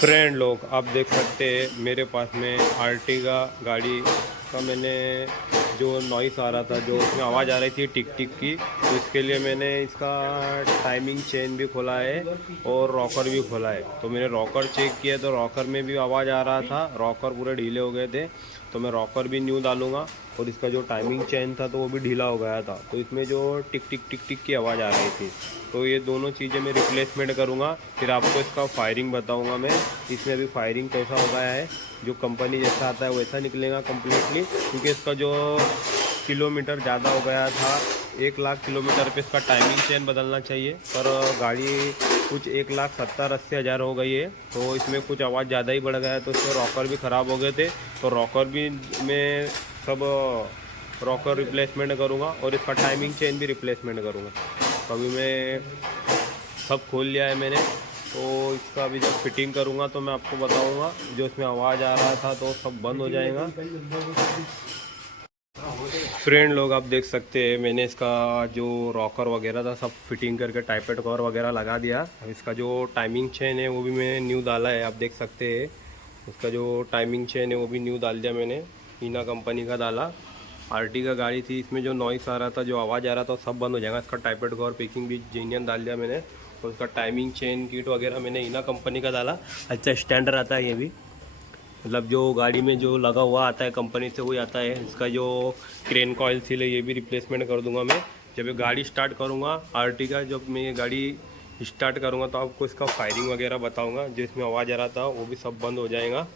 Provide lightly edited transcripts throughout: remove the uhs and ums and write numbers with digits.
Friend लोग आप देख सकते हैं मेरे पास में आर्टिगा गाड़ी का मैंने जो नॉइस आ रहा था, जो उसमें आवाज़ आ रही थी टिक टिक की, तो इसके लिए मैंने इसका टाइमिंग चेन भी खोला है और रॉकर भी खोला है। तो मैंने रॉकर चेक किया तो रॉकर में भी आवाज़ आ रहा था, रॉकर पूरे ढीले हो गए थे। तो मैं रॉकर भी न्यू डालूँगा और इसका जो टाइमिंग चेन था तो वो भी ढीला हो गया था, तो इसमें जो टिक टिक टिक टिक की आवाज़ आ रही थी, तो ये दोनों चीज़ें मैं रिप्लेसमेंट करूँगा। फिर आपको इसका फायरिंग बताऊँगा मैं, इसमें अभी फायरिंग कैसा हो गया है। जो कंपनी जैसा आता है वैसा निकलेगा कम्प्लीटली, क्योंकि इसका जो किलोमीटर ज़्यादा हो गया था, 1 लाख किलोमीटर पे इसका टाइमिंग चेन बदलना चाहिए, पर गाड़ी कुछ 1,70,80,000 हो गई है, तो इसमें कुछ आवाज़ ज़्यादा ही बढ़ गया है, तो इसमें रॉकर भी ख़राब हो गए थे। तो रॉकर भी मैं सब रॉकर रिप्लेसमेंट करूँगा और इसका टाइमिंग चेन भी रिप्लेसमेंट करूँगा। तो अभी मैं सब खोल लिया है मैंने, तो इसका अभी जब फिटिंग करूँगा तो मैं आपको बताऊँगा। जो इसमें आवाज़ आ रहा था तो सब बंद हो जाएगा। फ्रेंड लोग आप देख सकते हैं मैंने इसका जो रॉकर वगैरह था सब फिटिंग करके टाइपेट कवर वगैरह लगा दिया। अब इसका जो टाइमिंग चेन है वो भी मैंने न्यू डाला है, आप देख सकते हैं। उसका जो टाइमिंग चेन है वो भी न्यू डाल दिया मैंने, हीना कंपनी का डाला। आरटी का गाड़ी थी, इसमें जो नॉइस आ रहा था, जो आवाज़ आ रहा था, सब बंद हो जाएगा। इसका टाइपेट कवर पैकिंग भी जेन्युइन डाल दिया मैंने, और उसका टाइमिंग चेन किट वगैरह मैंने हीना कंपनी का डाला। अच्छा स्टैंडर्ड आता है ये भी, मतलब जो गाड़ी में जो लगा हुआ आता है कंपनी से वही आता है। इसका जो क्रेन कॉइल सील है ये भी रिप्लेसमेंट कर दूंगा मैं जब ये गाड़ी स्टार्ट करूंगा। आर्टिगा जब मैं ये गाड़ी स्टार्ट करूंगा तो आपको इसका फायरिंग वगैरह बताऊंगा। जो इसमें आवाज़ आ रहा था वो भी सब बंद हो जाएगा।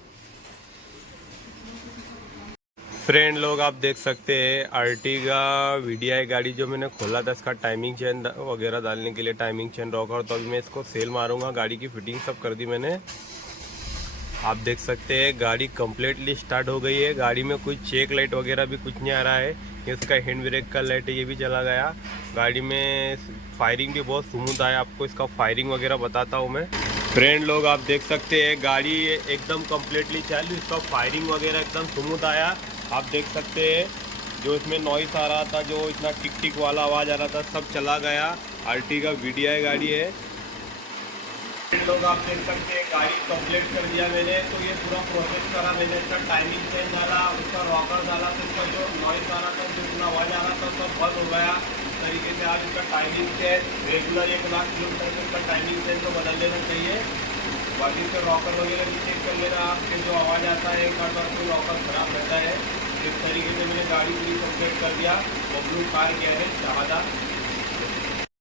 फ्रेंड लोग आप देख सकते हैं आर्टिगा वीडीआई गाड़ी जो मैंने खोला था, इसका टाइमिंग चेन वगैरह डालने के लिए टाइमिंग चेन रॉकर, तो अभी मैं इसको सेल मारूंगा। गाड़ी की फिटिंग सब कर दी मैंने, आप देख सकते हैं गाड़ी कम्प्लीटली स्टार्ट हो गई है। गाड़ी में कोई चेक लाइट वगैरह भी कुछ नहीं आ रहा है। ये उसका हैंड ब्रेक का लाइट है, ये भी चला गया। गाड़ी में फायरिंग भी बहुत स्मूथ आया, आपको इसका फायरिंग वगैरह बताता हूँ मैं। फ्रेंड लोग आप देख सकते हैं गाड़ी एकदम कम्प्लीटली चालू, इसका फायरिंग वगैरह एकदम स्मूथ आया, आप देख सकते हैं। जो इसमें नॉइस आ रहा था, जो इतना टिक टिक वाला आवाज़ आ रहा था, सब चला गया। आर्टिगा वीडीआई गाड़ी है। लोग आप देख सकते हैं गाड़ी कंप्लीट कर दिया मैंने, तो ये पूरा प्रोसेस करा मैंने। इसका टाइमिंग चेंज डाला, उसका रॉकर डाला, तो इसका जो नॉइस आ रहा था, जो इतना आवाज़ आ रहा था, सब बंद हो गया। इस तरीके से आप इसका timing change regular 1 lakh kilometre में इसका टाइमिंग चेंज तो बदल लेना चाहिए। बाकी इसका रॉकर वगैरह भी चेक कर लेना, आपके जो आवाज़ आता है एक बार कोई रॉकर ख़राब रहता है। इस तरीके से मैंने गाड़ी पूरी कंप्लीट कर दिया। Bablu car garage Shahada.